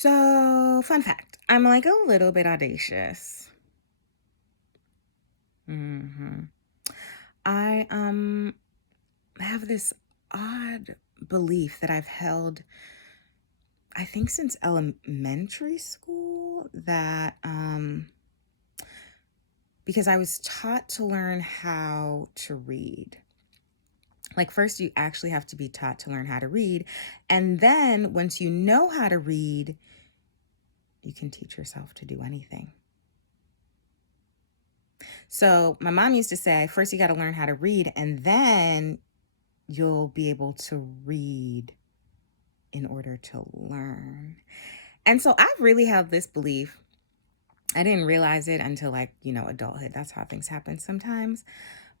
So, fun fact, I'm like a little bit audacious. hmm I have this odd belief that I've held, I think since elementary school, that because I was taught to learn how to read. Like, first, you actually have to be taught to learn how to read. And then, once you know how to read, you can teach yourself to do anything. So, my mom used to say, first, you got to learn how to read, and then you'll be able to read in order to learn. And so, I've really held this belief. I didn't realize it until, like, adulthood. That's how things happen sometimes.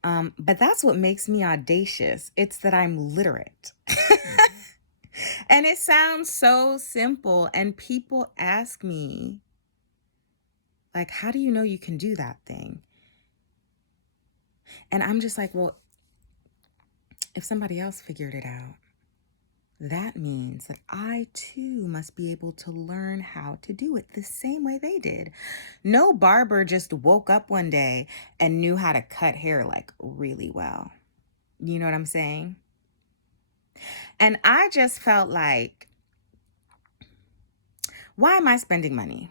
But that's what makes me audacious. It's that I'm literate. And it sounds so simple. And people ask me, like, how do you know you can do that thing? And I'm just like, well, if somebody else figured it out, that means that I too must be able to learn how to do it the same way they did. No barber just woke up one day and knew how to cut hair like really well. You know what I'm saying? And I just felt like, why am I spending money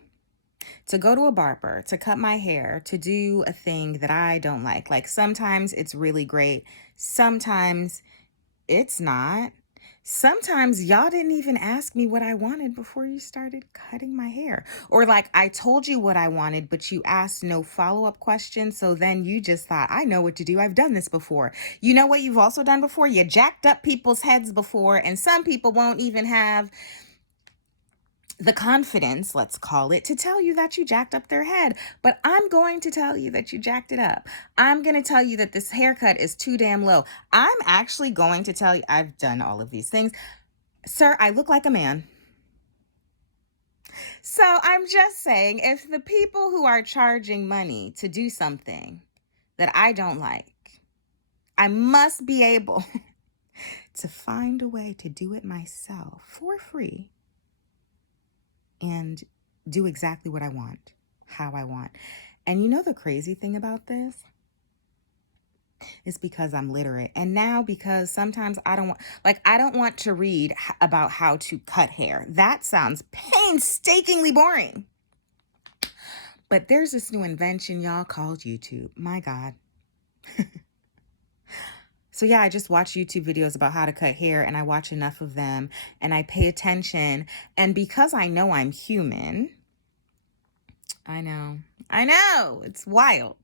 to go to a barber, to cut my hair, to do a thing that I don't like? Like, sometimes it's really great, sometimes it's not. Sometimes y'all didn't even ask me what I wanted before you started cutting my hair. Or, like, I told you what I wanted, but you asked no follow-up questions. So then you just thought, I know what to do. I've done this before. You know what you've also done before? You jacked up people's heads before, and some people won't even have the confidence, let's call it, to tell you that you jacked up their head. But I'm going to tell you that you jacked it up. I'm going to tell you that this haircut is too damn low. I'm actually going to tell you, I've done all of these things. Sir, I look like a man. So I'm just saying, if the people who are charging money to do something that I don't like, I must be able to find a way to do it myself for free and do exactly what I want, how I want. And you know the crazy thing about this? It's because I'm literate. And now, because sometimes I don't want to read about how to cut hair. That sounds painstakingly boring. But there's this new invention, y'all, called YouTube. My God. So yeah, I just watch YouTube videos about how to cut hair, and I watch enough of them and I pay attention. And because I know I'm human, I know, it's wild.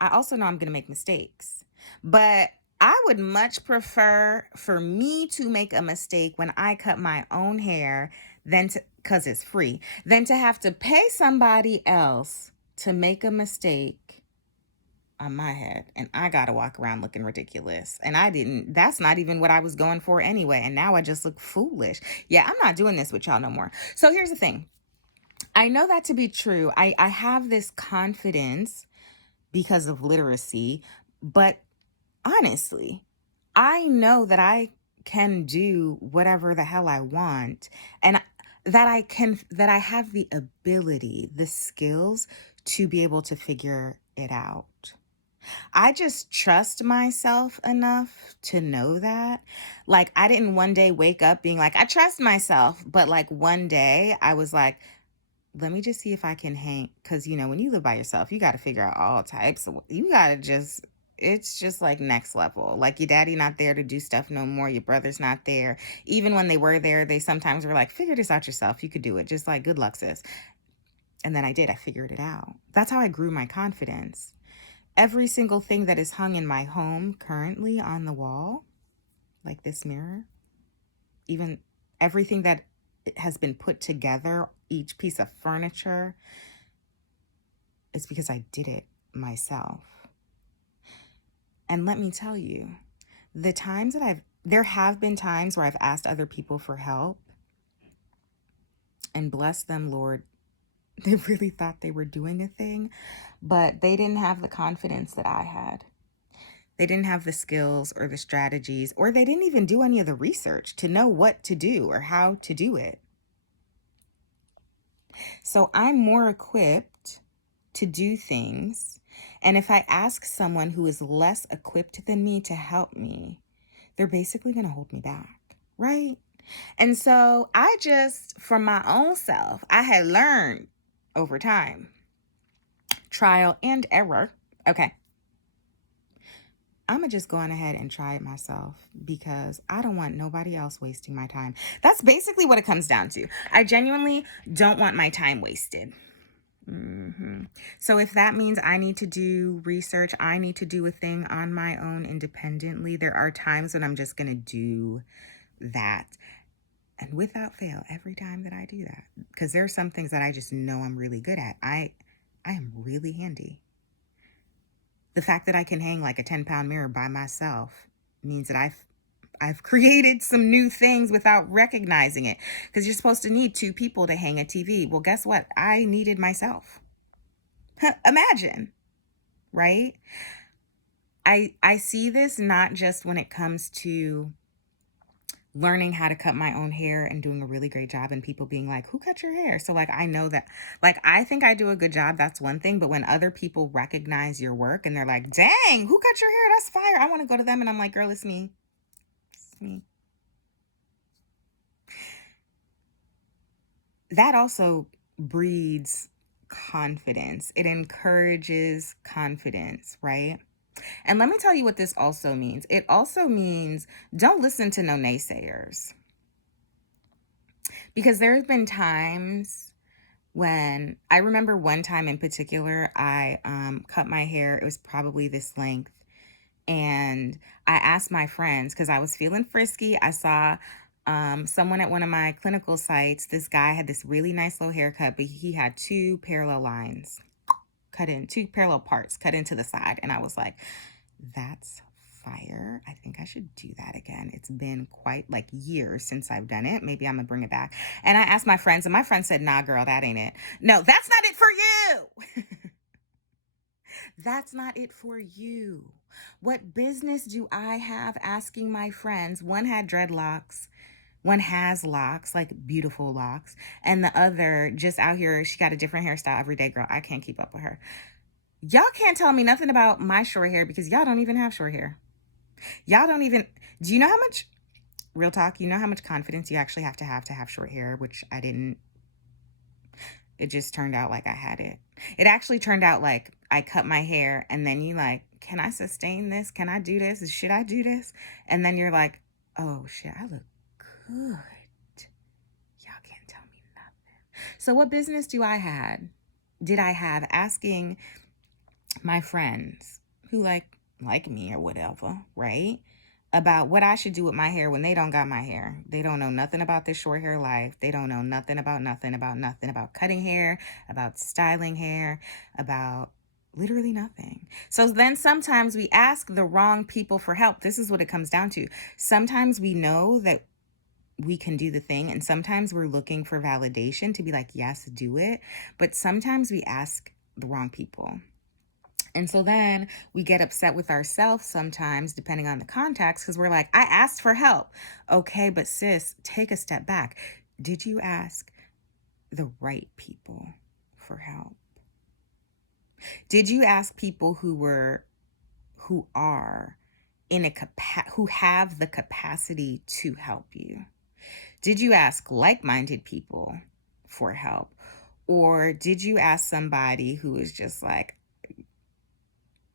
I also know I'm going to make mistakes, but I would much prefer for me to make a mistake when I cut my own hair because it's free, than to have to pay somebody else to make a mistake on my head. And I got to walk around looking ridiculous. And that's not even what I was going for anyway. And now I just look foolish. Yeah, I'm not doing this with y'all no more. So here's the thing. I know that to be true. I have this confidence because of literacy. But honestly, I know that I can do whatever the hell I want, and that I have the ability, the skills to be able to figure it out. I just trust myself enough to know that. Like, I didn't one day wake up being like, I trust myself, but like one day I was like, let me just see if I can hang. Because, when you live by yourself, you got to figure out all types of, you got to just, it's just like next level. Like, your daddy not there to do stuff no more. Your brother's not there. Even when they were there, they sometimes were like, figure this out yourself. You could do it. Just like, good luck, sis. And then I did. I figured it out. That's how I grew my confidence. Every single thing that is hung in my home currently on the wall, like this mirror, even everything that has been put together, each piece of furniture, it's because I did it myself. And let me tell you, there have been times where I've asked other people for help, and bless them, Lord, they really thought they were doing a thing, but they didn't have the confidence that I had. They didn't have the skills or the strategies, or they didn't even do any of the research to know what to do or how to do it. So I'm more equipped to do things. And if I ask someone who is less equipped than me to help me, they're basically going to hold me back, right? And so I just, from my own self, I had learned over time, trial and error. Okay, I'm gonna just go on ahead and try it myself because I don't want nobody else wasting my time. That's basically what it comes down to. I genuinely don't want my time wasted. So if that means I need to do research, I need to do a thing on my own independently, there are times when I'm just gonna do that. And without fail, every time that I do that, because there are some things that I just know I'm really good at. I am really handy. The fact that I can hang like a 10-pound mirror by myself means that I've created some new things without recognizing it. Because you're supposed to need two people to hang a TV. Well, guess what? I needed myself. Imagine, right? I see this not just when it comes to learning how to cut my own hair and doing a really great job and people being like, "Who cut your hair?" So like I know that, like, I think I do a good job, that's one thing, but when other people recognize your work and they're like, "Dang, who cut your hair? That's fire." I want to go to them and I'm like, "Girl, it's me." It's me. That also breeds confidence. It encourages confidence, right? And let me tell you what this also means. It also means don't listen to no naysayers. Because there have been times when I remember one time in particular, I cut my hair. It was probably this length. And I asked my friends because I was feeling frisky. I saw someone at one of my clinical sites. This guy had this really nice little haircut, but he had two parallel lines cut in, two parallel parts cut into the side. And I was like, that's fire. I think I should do that again. It's been quite like years since I've done it. Maybe I'm gonna bring it back. And I asked my friends, and my friend said, "Nah, girl, that ain't it. No, that's not it for you." That's not it for you. What business do I have asking my friends? One had dreadlocks, one has locks, like beautiful locks, and the other just out here, she got a different hairstyle every day, girl. I can't keep up with her. Y'all can't tell me nothing about my short hair because y'all don't even have short hair. Y'all don't even, do you know how much, real talk, you know how much confidence you actually have to have short hair, which I didn't. It just turned out like I had it. It actually turned out like I cut my hair and then you like, can I sustain this? Can I do this? Should I do this? And then you're like, oh shit, I look good. Y'all can't tell me nothing. So what business did I have asking my friends who like me or whatever, right? About what I should do with my hair when they don't got my hair. They don't know nothing about this short hair life. They don't know nothing about cutting hair, about styling hair, about literally nothing. So then sometimes we ask the wrong people for help. This is what it comes down to. Sometimes we know that we can do the thing, and sometimes we're looking for validation to be like, yes, do it. But sometimes we ask the wrong people. And so then we get upset with ourselves sometimes, depending on the context, because we're like, I asked for help. Okay, but sis, take a step back. Did you ask the right people for help? Did you ask people who are who have the capacity to help you? Did you ask like-minded people for help? Or did you ask somebody who is just like,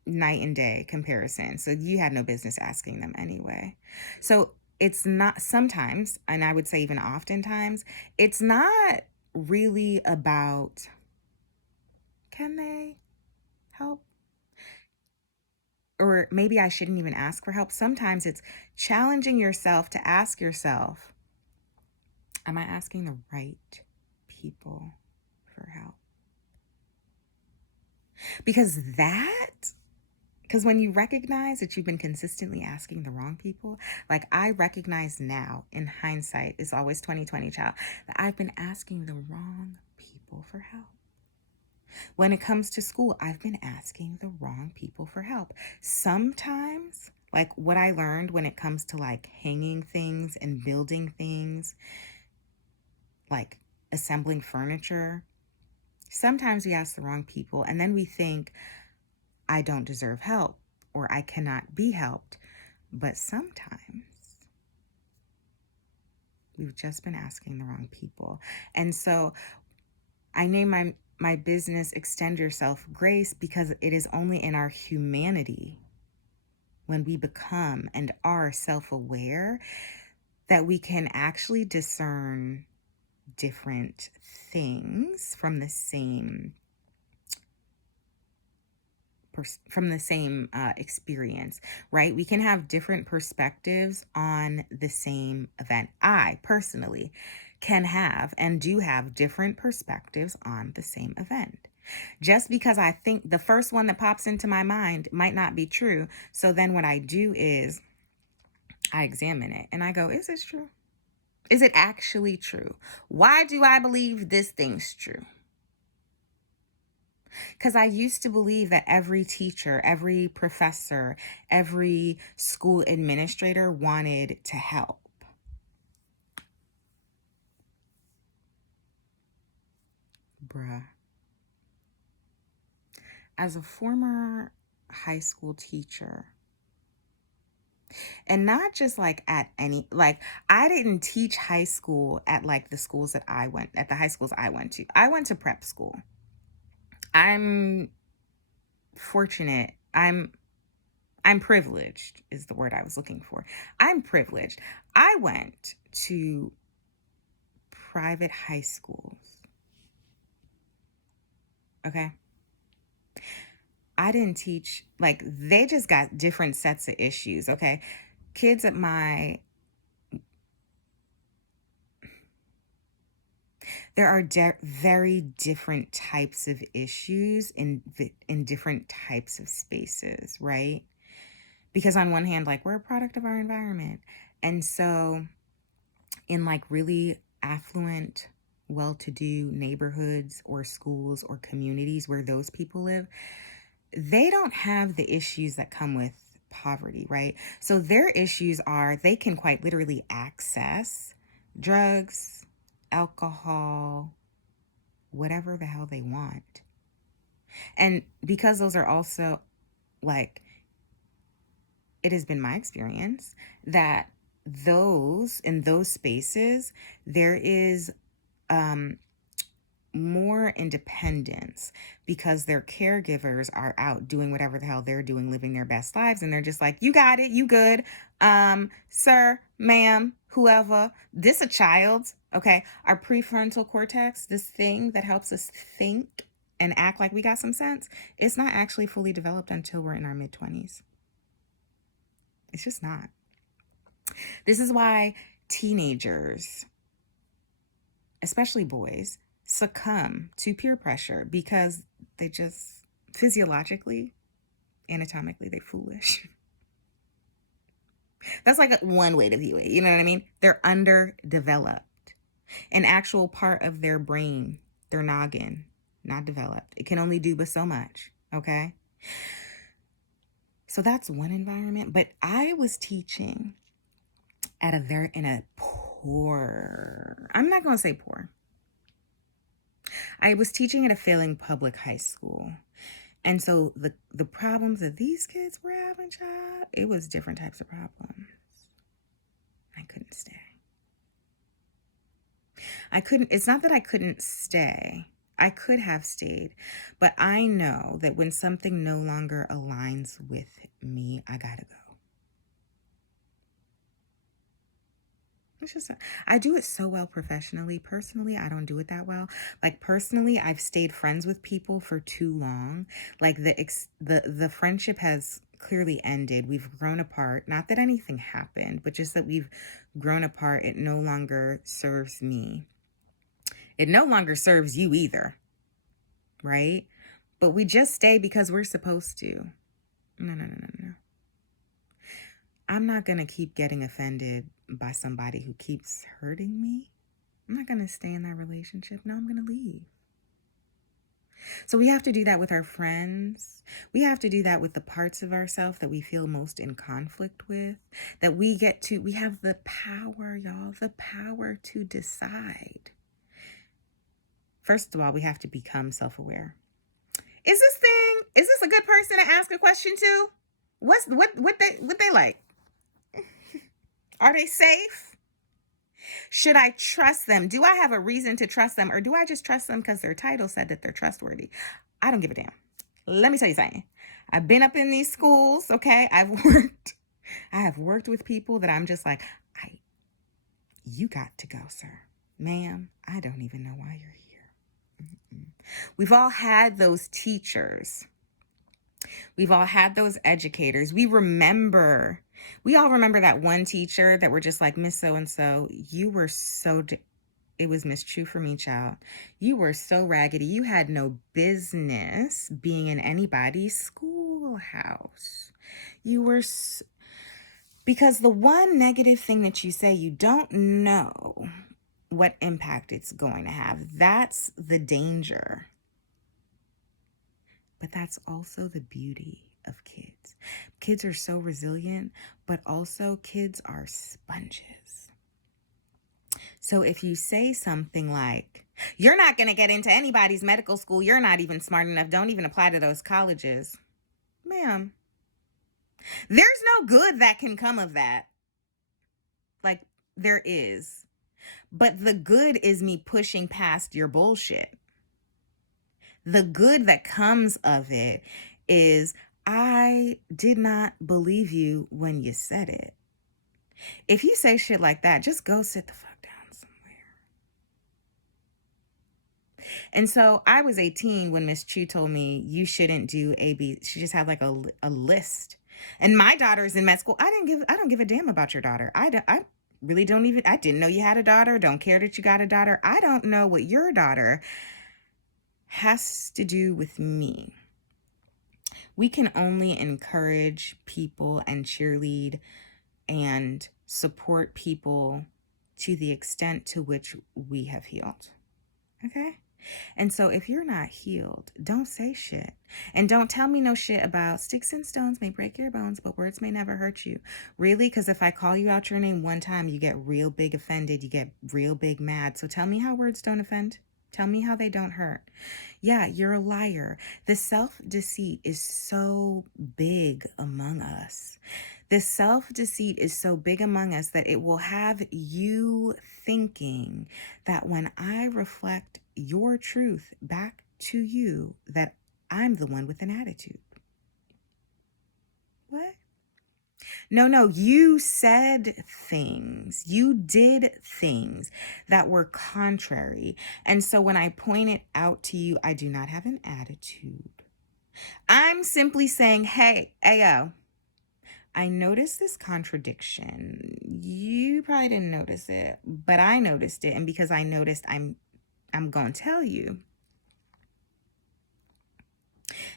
night and day comparison? So you had no business asking them anyway. So it's not sometimes, and I would say even oftentimes, it's not really about can they help? Or maybe I shouldn't even ask for help. Sometimes it's challenging yourself to ask yourself, am I asking the right people for help? Because when you recognize that you've been consistently asking the wrong people, like I recognize now in hindsight, it's always 2020, child, that I've been asking the wrong people for help. When it comes to school, I've been asking the wrong people for help. Sometimes, like what I learned when it comes to like hanging things and building things, like assembling furniture, Sometimes we ask the wrong people and then we think, I don't deserve help or I cannot be helped. But sometimes we've just been asking the wrong people. And so I name my business Extend Yourself Grace because it is only in our humanity, when we become and are self-aware, that we can actually discern different things from the same experience, right? We can have different perspectives on the same event. I personally can have and do have different perspectives on the same event. Just because I think the first one that pops into my mind might not be true. So then what I do is I examine it and I go, is this true? Is it actually true? Why do I believe this thing's true? Because I used to believe that every teacher, every professor, every school administrator wanted to help. Bruh. As a former high school teacher, and not just like at any, like, I didn't teach high school at like the schools that I went, at the high schools I went to. I went to prep school. I'm fortunate. I'm privileged is the word I was looking for. I'm privileged. I went to private high schools. Okay. I didn't teach, like, they just got different sets of issues. Okay. Kids at there are very different types of issues in different types of spaces, right? Because on one hand, like, we're a product of our environment. And so in like really affluent, well-to-do neighborhoods or schools or communities where those people live, they don't have the issues that come with poverty, right? So their issues are they can quite literally access drugs, alcohol, whatever the hell they want. And because those are also, like, it has been my experience that those in those spaces there is more independence because their caregivers are out doing whatever the hell they're doing, living their best lives, and they're just like, you got it, you good, sir, ma'am, whoever, this a child. Okay, our prefrontal cortex, this thing that helps us think and act like we got some sense, it's not actually fully developed until we're in our mid-20s. It's just not. This is why teenagers, especially boys, succumb to peer pressure because they just physiologically, anatomically, they foolish. That's like one way to view it. You know what I mean? They're underdeveloped. An actual part of their brain, their noggin, not developed. It can only do but so much. Okay? So that's one environment. But I was teaching at in a poor, I'm not going to say poor. I was teaching at a failing public high school. And so the problems that these kids were having, child, it was different types of problems. I couldn't stay. It's not that I couldn't stay. I could have stayed, but I know that when something no longer aligns with me, I gotta go. It's just, I do it so well professionally. Personally, I don't do it that well. Like, personally, I've stayed friends with people for too long. Like, the friendship has clearly ended. We've grown apart. Not that anything happened, but just that we've grown apart. It no longer serves me. It no longer serves you either, right? But we just stay because we're supposed to. No, no, no, no, no. I'm not going to keep getting offended by somebody who keeps hurting me. I'm not going to stay in that relationship. No, I'm going to leave. So we have to do that with our friends. We have to do that with the parts of ourselves that we feel most in conflict with, that we have the power, y'all, the power to decide. First of all, we have to become self-aware. Is this a good person to ask a question to? What they like? Are they safe? Should I trust them? Do I have a reason to trust them, or do I just trust them because their title said that they're trustworthy? I don't give a damn. Let me tell you something. I've been up in these schools, okay? I have worked with people that I'm just like, you got to go, sir. Ma'am, I don't even know why you're here. Mm-mm. We've all had those teachers. We've all had those educators. We all remember that one teacher that were just like, Miss So-and-so, you were it was Miss True for me, child. You were so raggedy. You had no business being in anybody's schoolhouse. You were, because the one negative thing that you say, you don't know what impact it's going to have. That's the danger. But that's also the beauty of kids. Kids are so resilient, but also kids are sponges. So if you say something like, you're not going to get into anybody's medical school, you're not even smart enough, don't even apply to those colleges. Ma'am, there's no good that can come of that. Like, there is. But the good is me pushing past your bullshit. The good that comes of it is I did not believe you when you said it. If you say shit like that, just go sit the fuck down somewhere. And so I was 18 when Miss Chu told me you shouldn't do AB. She just had like a list. And my daughter's in med school. I don't give a damn about your daughter. I really don't even, I didn't know you had a daughter. Don't care that you got a daughter. I don't know what your daughter has to do with me. We can only encourage people and cheerlead and support people to the extent to which we have healed. Okay? And so if you're not healed, don't say shit. And don't tell me no shit about sticks and stones may break your bones, but words may never hurt you. Really? Because if I call you out your name one time, you get real big offended. You get real big mad. So tell me how words don't offend. Tell me how they don't hurt. Yeah, you're a liar. The self-deceit is so big among us. The self-deceit is so big among us that it will have you thinking that when I reflect your truth back to you, that I'm the one with an attitude. What? No, you said things, you did things that were contrary. And so when I point it out to you, I do not have an attitude. I'm simply saying, hey, ayo, I noticed this contradiction. You probably didn't notice it, but I noticed it. And because I noticed, I'm going to tell you.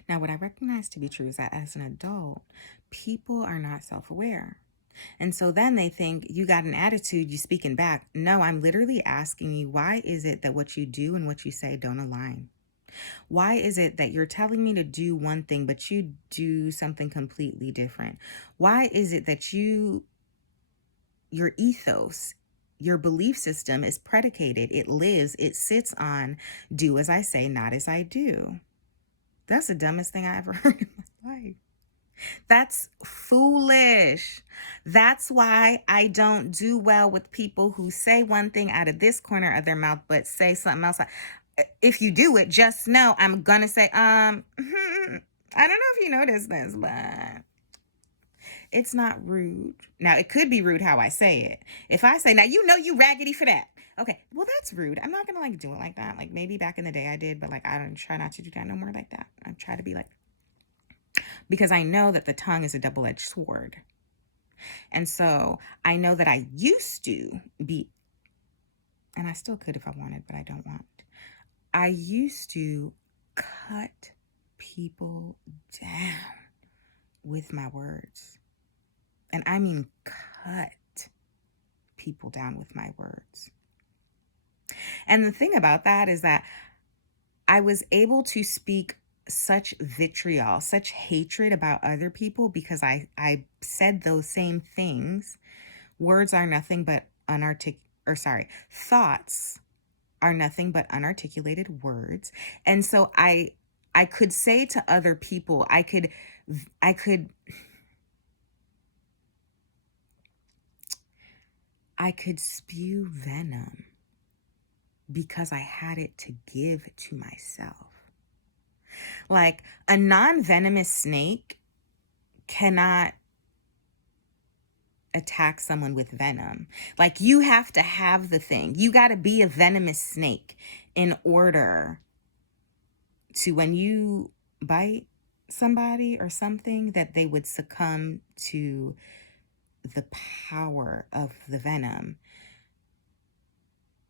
Now, what I recognize to be true is that as an adult, people are not self-aware. And so then they think you got an attitude, you speaking back. No, I'm literally asking you, why is it that what you do and what you say don't align? Why is it that you're telling me to do one thing, but you do something completely different? Why is it that your ethos, your belief system is predicated, it lives, it sits on do as I say, not as I do? That's the dumbest thing I ever heard in my life. That's foolish. That's why I don't do well with people who say one thing out of this corner of their mouth, but say something else. If you do it, just know I'm going to say, I don't know if you noticed this, but it's not rude. Now, it could be rude how I say it. If I say, now, you raggedy for that. Okay, well, that's rude. I'm not going to do it like that. Like maybe back in the day I did, but I don't try not to do that no more like that. I try to be because I know that the tongue is a double-edged sword. And so I know that I used to be, and I still could if I wanted, but I don't want. I used to cut people down with my words. And I mean cut people down with my words. And the thing about that is that I was able to speak such vitriol, such hatred about other people because I said those same things. Words are nothing but thoughts are nothing but unarticulated words. And so I could say to other people, I could I could spew venom because I had it to give to myself. Like a non-venomous snake cannot attack someone with venom. Like you have to have the thing. You got to be a venomous snake in order to, when you bite somebody or something, that they would succumb to the power of the venom.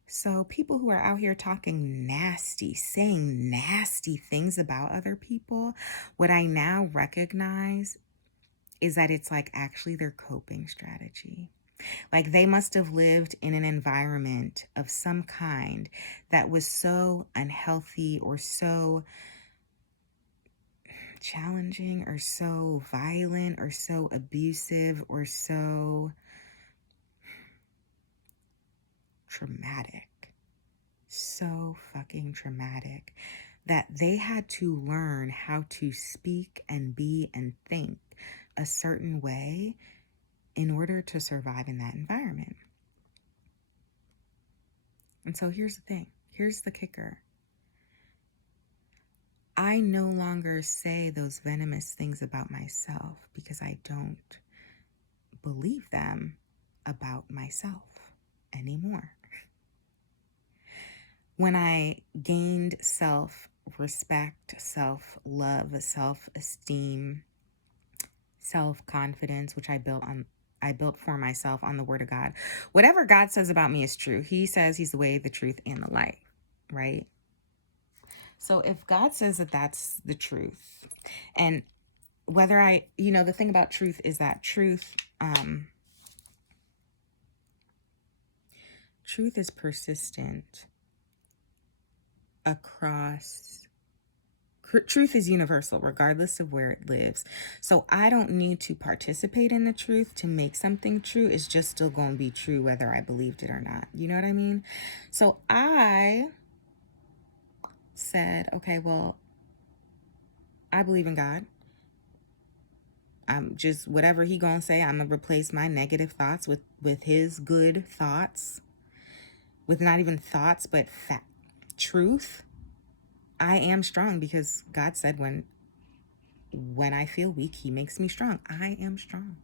So people who are out here talking nasty, saying nasty things about other people, what I now recognize is that it's like actually their coping strategy. Like they must have lived in an environment of some kind that was so unhealthy or so challenging or so violent or so abusive or so traumatic, so fucking traumatic, that they had to learn how to speak and be and think a certain way in order to survive in that environment. And so here's the thing. Here's the kicker. I no longer say those venomous things about myself because I don't believe them about myself anymore. When I gained self-respect, self-love, self-esteem, self-confidence, which I built for myself on the word of God. Whatever God says about me is true. He says he's the way, the truth, and the light, right? So if God says that that's the truth, and whether the thing about truth is that truth is persistent across, truth is universal regardless of where it lives. So I don't need to participate in the truth to make something true. It's just still going to be true whether I believed it or not. You know what I mean? So I said, okay, well, I believe in God. I'm just, whatever he gonna say, I'm gonna replace my negative thoughts with his good thoughts, with not even thoughts but truth. I am strong because God said when I feel weak, he makes me strong. I am strong.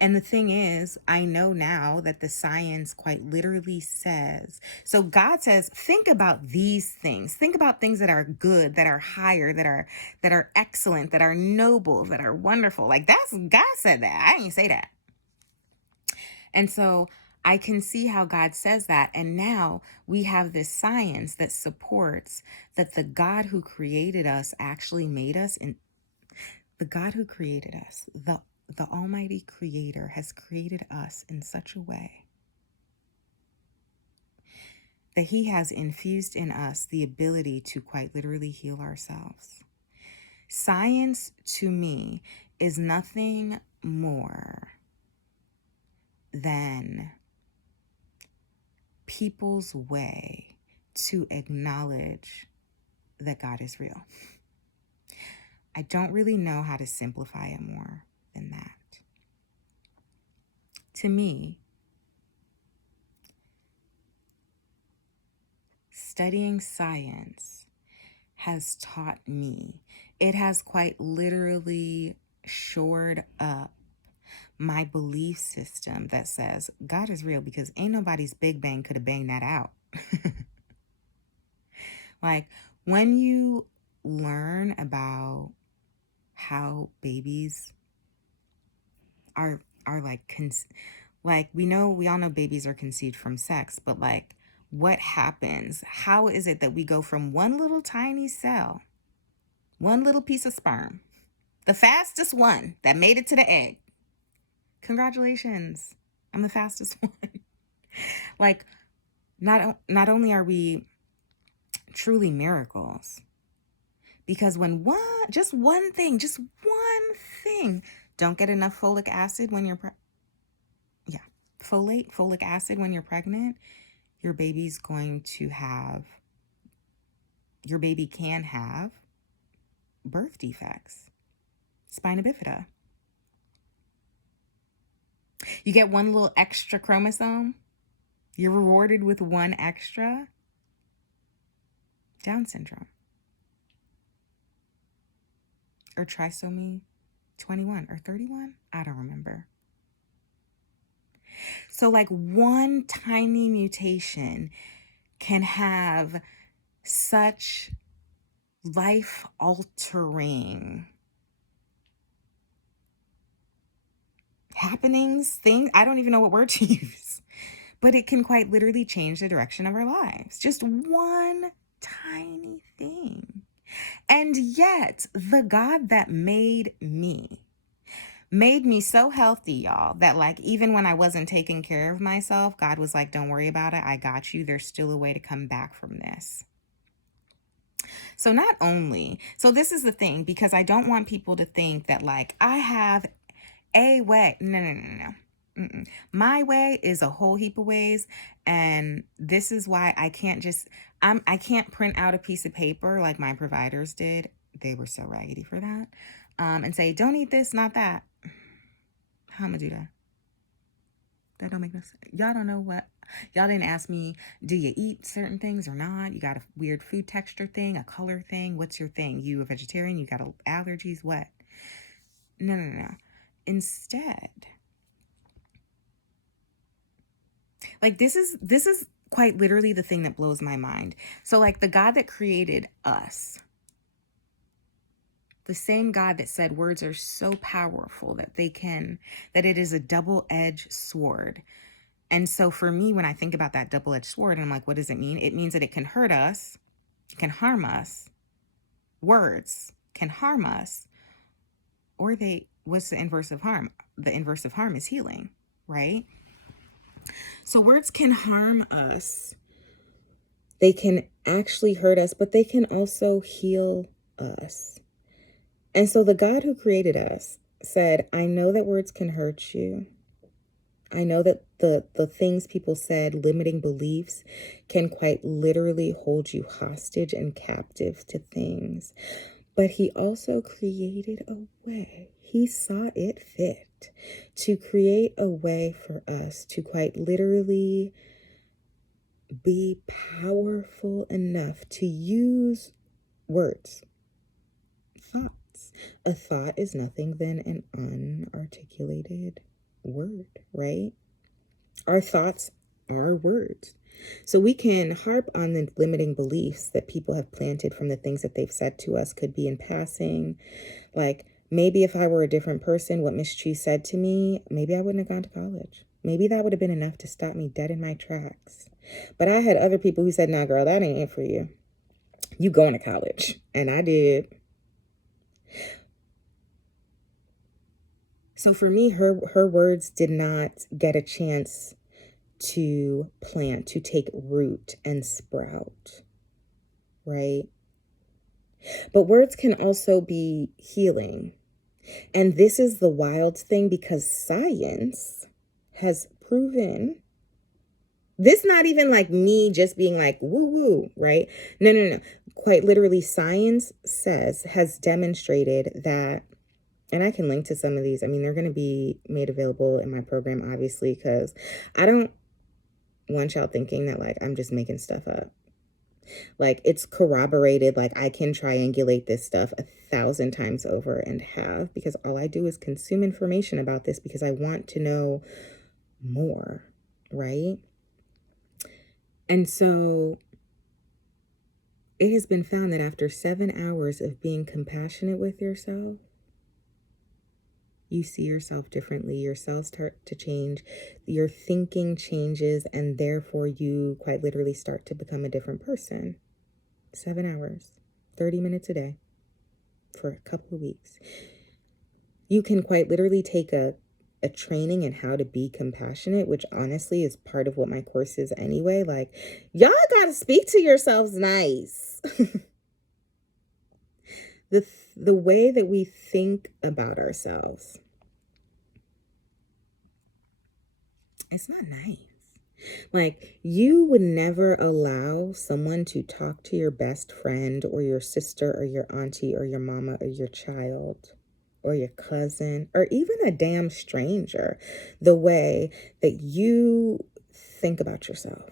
And the thing is, I know now that the science quite literally says, so God says, think about these things. Think about things that are good, that are higher, that are excellent, that are noble, that are wonderful. Like that's, God said that. I didn't say that. And so I can see how God says that. And now we have this science that supports that the God who created us actually made us, in the God who created us, the Almighty Creator has created us in such a way that he has infused in us the ability to quite literally heal ourselves. Science to me is nothing more than people's way to acknowledge that God is real. I don't really know how to simplify it more than that. To me, studying science has taught me, it has quite literally shored up my belief system that says God is real, because ain't nobody's Big Bang could have banged that out. Like when you learn about how babies are like we all know babies are conceived from sex, but like what happens? How is it that we go from one little tiny cell, one little piece of sperm, the fastest one that made it to the egg? Congratulations. I'm the fastest one. Like not only are we truly miracles, because when one thing, don't get enough folic acid when you're folic acid when you're pregnant, your baby's going to have, your baby can have birth defects, spina bifida. You get one little extra chromosome, you're rewarded with one extra, Down syndrome. Or trisomy 21 or 31? I don't remember. So, like, one tiny mutation can have such life altering happenings, things. I don't even know what word to use, but it can quite literally change the direction of our lives. Just one tiny thing. And yet, the God that made me so healthy, y'all, that like even when I wasn't taking care of myself, God was like, don't worry about it. I got you. There's still a way to come back from this. So not only, so this is the thing, because I don't want people to think that like I have a way. No, no, no, no. Mm-mm. My way is a whole heap of ways, and this is why I can't just I can't print out a piece of paper like my providers did. They were so raggedy for that. And say, don't eat this, not that. How am I do that? That don't make no sense. Y'all don't know what. Y'all didn't ask me, do you eat certain things or not? You got a weird food texture thing, a color thing? What's your thing? You a vegetarian? You got allergies? What? No, no, no, no. Instead, like this is quite literally the thing that blows my mind. So like the God that created us, the same God that said words are so powerful that that it is a double-edged sword. And so for me, when I think about that double-edged sword, and I'm like, what does it mean? It means that it can hurt us, it can harm us. Words can harm us, or what's the inverse of harm? The inverse of harm is healing, right? So words can harm us. They can actually hurt us, but they can also heal us. And so the God who created us said, I know that words can hurt you. I know that the things people said, limiting beliefs, can quite literally hold you hostage and captive to things. But he also created a way. He saw it fit to create a way for us to quite literally be powerful enough to use words, thoughts. A thought is nothing than an unarticulated word, right? Our thoughts are words. So we can harp on the limiting beliefs that people have planted from the things that they've said to us. Could be in passing. Like maybe if I were a different person, what Miss Chi said to me, maybe I wouldn't have gone to college. Maybe that would have been enough to stop me dead in my tracks. But I had other people who said, nah, girl, that ain't it for you. You going to college. And I did. So for me, her words did not get a chance to plant, to take root and sprout, right? But words can also be healing. And this is the wild thing, because science has proven this, not even like me just being like woo woo, right? No, no, no. Quite literally, science has demonstrated that, and I can link to some of these. I mean, they're going to be made available in my program, obviously, because I don't want y'all thinking that like I'm just making stuff up. Like it's corroborated. Like I can triangulate this stuff 1,000 times over and have, because all I do is consume information about this because I want to know more, right? And so it has been found that after 7 hours of being compassionate with yourself, you see yourself differently. Your cells start to change. Your thinking changes, and therefore you quite literally start to become a different person. 7 hours, 30 minutes a day for a couple of weeks. You can quite literally take a training in how to be compassionate, which honestly is part of what my course is anyway. Like, y'all got to speak to yourselves nice. The way that we think about ourselves, it's not nice. Like, you would never allow someone to talk to your best friend or your sister or your auntie or your mama or your child or your cousin or even a damn stranger the way that you think about yourself.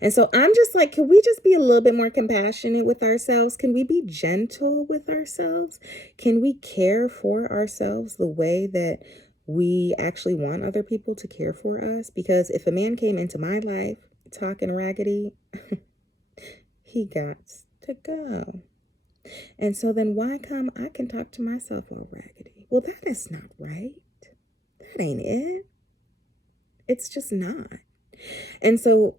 And so I'm just like, can we just be a little bit more compassionate with ourselves? Can we be gentle with ourselves? Can we care for ourselves the way that we actually want other people to care for us? Because if a man came into my life talking raggedy, he got to go. And so then why come I can talk to myself all raggedy? Well, that is not right. That ain't it. It's just not. And so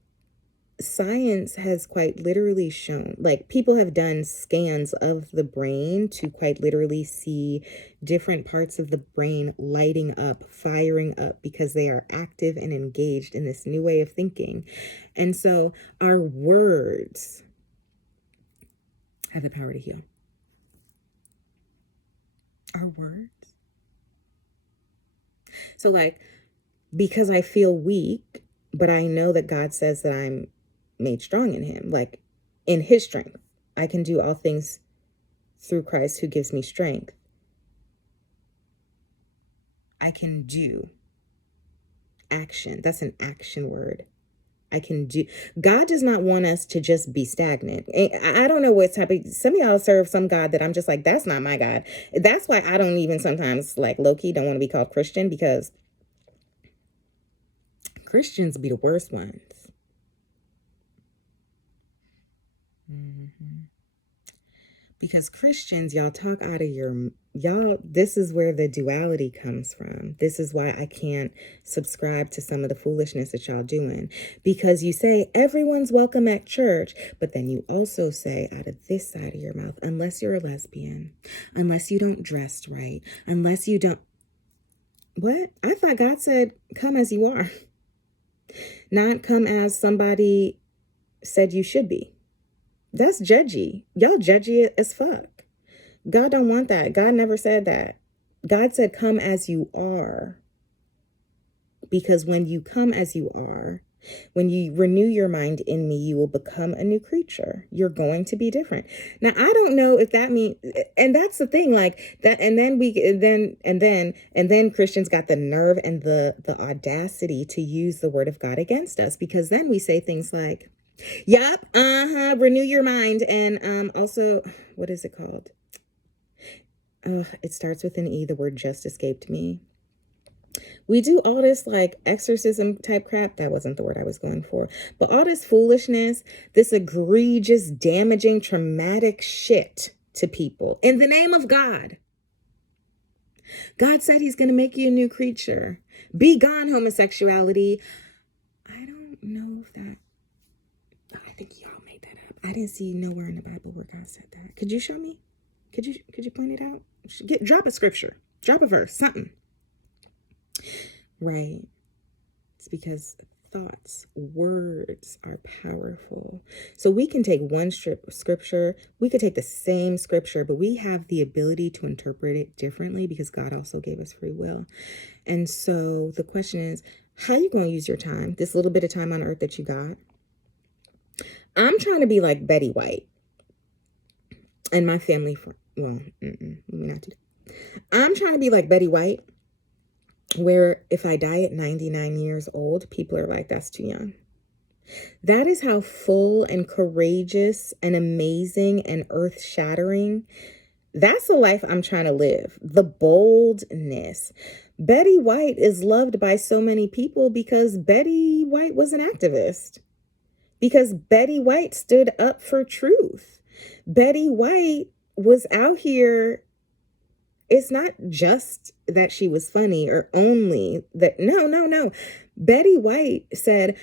science has quite literally shown, like, people have done scans of the brain to quite literally see different parts of the brain lighting up, firing up, because they are active and engaged in this new way of thinking. And so our words have the power to heal. Our words. So, like, because I feel weak, but I know that God says that I'm made strong in him, like in his strength. I can do all things through Christ who gives me strength. I can do action. That's an action word. I can do. God does not want us to just be stagnant. I don't know what type of, some of y'all serve some God that I'm just like, that's not my God. That's why I don't even sometimes, like, low-key don't want to be called Christian, because Christians be the worst ones. Because Christians, y'all talk out of y'all, this is where the duality comes from. This is why I can't subscribe to some of the foolishness that y'all doing. Because you say everyone's welcome at church, but then you also say out of this side of your mouth, unless you're a lesbian, unless you don't dress right, unless you don't. What? I thought God said, come as you are. Not come as somebody said you should be. That's judgy. Y'all judgy as fuck. God don't want that. God never said that. God said, come as you are. Because when you come as you are, when you renew your mind in me, you will become a new creature. You're going to be different. Now, I don't know if that means, and that's the thing, like that, and then Christians got the nerve and the audacity to use the word of God against us, because then we say things like, yep, renew your mind, and also, what is it called? It starts with an E. The word just escaped me. We do all this like exorcism type crap. That wasn't the word I was going for. But all this foolishness, this egregious, damaging, traumatic shit to people in the name of God. God said he's going to make you a new creature. Be gone, homosexuality. I don't know if that, I think y'all made that up. I didn't see nowhere in the Bible where God said that. Could you show me? Could you point it out? Drop a scripture. Drop a verse. Something. Right. It's because thoughts, words are powerful. So we can take one scripture, we could take the same scripture, but we have the ability to interpret it differently because God also gave us free will. And so the question is, how are you going to use your time, this little bit of time on earth that you got? I'm trying to be like Betty White and my family. Well, let me not do that. I'm trying to be like Betty White, where if I die at 99 years old, people are like, that's too young. That is how full and courageous and amazing and earth-shattering. That's the life I'm trying to live. The boldness. Betty White is loved by so many people because Betty White was an activist. Because Betty White stood up for truth. Betty White was out here. It's not just that she was funny or only that. No. Betty White said,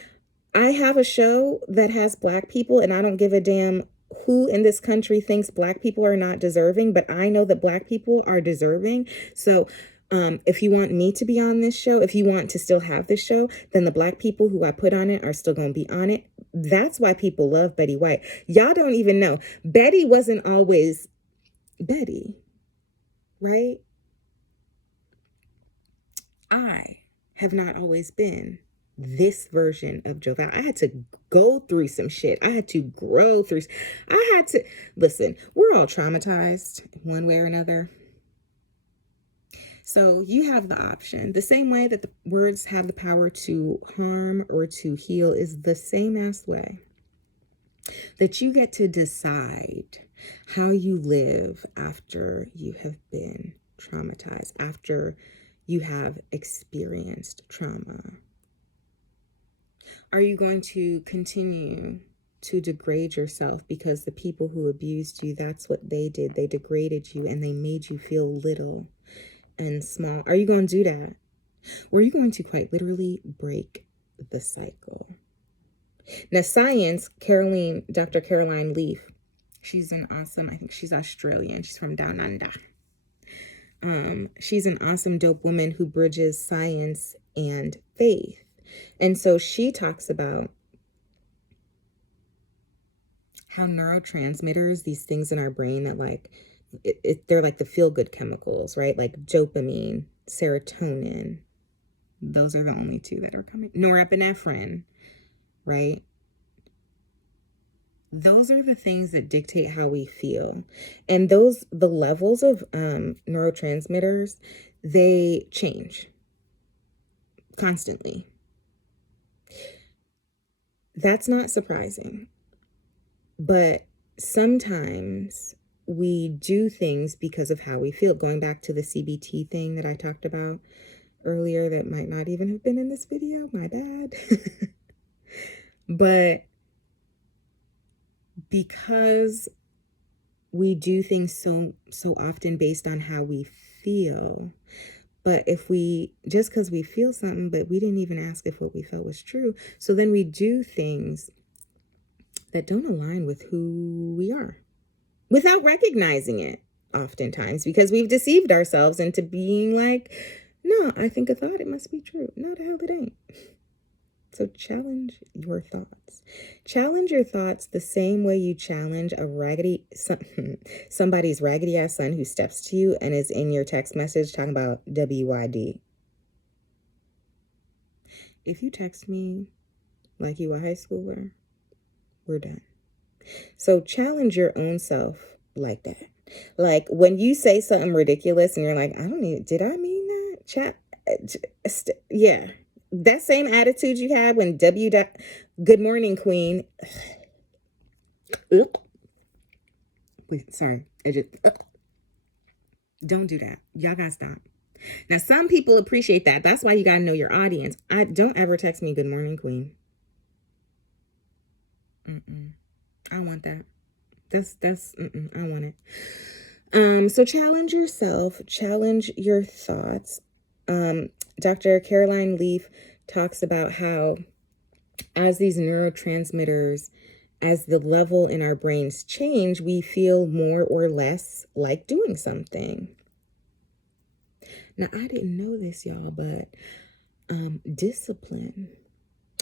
I have a show that has Black people and I don't give a damn who in this country thinks Black people are not deserving, but I know that Black people are deserving. So if you want me to be on this show, if you want to still have this show, then the Black people who I put on it are still going to be on it. That's why people love Betty White. Y'all don't even know. Betty wasn't always Betty. Right? I have not always been this version of Joval. I had to go through some shit. I had to grow through. I had to listen. We're all traumatized one way or another. So you have the option. The same way that the words have the power to harm or to heal is the same as way that you get to decide how you live after you have been traumatized, after you have experienced trauma. Are you going to continue to degrade yourself because the people who abused you, that's what they did? They degraded you and they made you feel little and small. Are you going to do that? Or are you going to quite literally break the cycle? Now, science, Dr. Caroline Leaf, she's an awesome, I think she's Australian. She's from Down Under. She's an awesome, dope woman who bridges science and faith. And so she talks about how neurotransmitters, these things in our brain that like, they're like the feel-good chemicals, right? Like dopamine, serotonin. Those are the only two that are coming. Norepinephrine, right? Those are the things that dictate how we feel. And the levels of neurotransmitters, they change constantly. That's not surprising. But sometimes we do things because of how we feel. Going back to the CBT thing that I talked about earlier that might not even have been in this video, my bad. But because we do things so often based on how we feel, but if we, just because we feel something, but we didn't even ask if what we felt was true, so then we do things that don't align with who we are without recognizing it oftentimes, because we've deceived ourselves into being like, no, I think a thought, it must be true. No, the hell it ain't. So challenge your thoughts. Challenge your thoughts the same way you challenge somebody's raggedy ass son who steps to you and is in your text message talking about WYD. If you text me like you a high schooler, we're done. So challenge your own self like that. Like when you say something ridiculous and you're like, did I mean that? Yeah. That same attitude you had when good morning, queen. Wait, sorry. Don't do that. Y'all gotta stop. Now, some people appreciate that. That's why you gotta know your audience. Don't ever text me good morning, queen. I want that. I want it. So challenge yourself, challenge your thoughts. Dr. Caroline Leaf talks about how as these neurotransmitters, as the level in our brains change, we feel more or less like doing something. Now, I didn't know this, y'all, but discipline.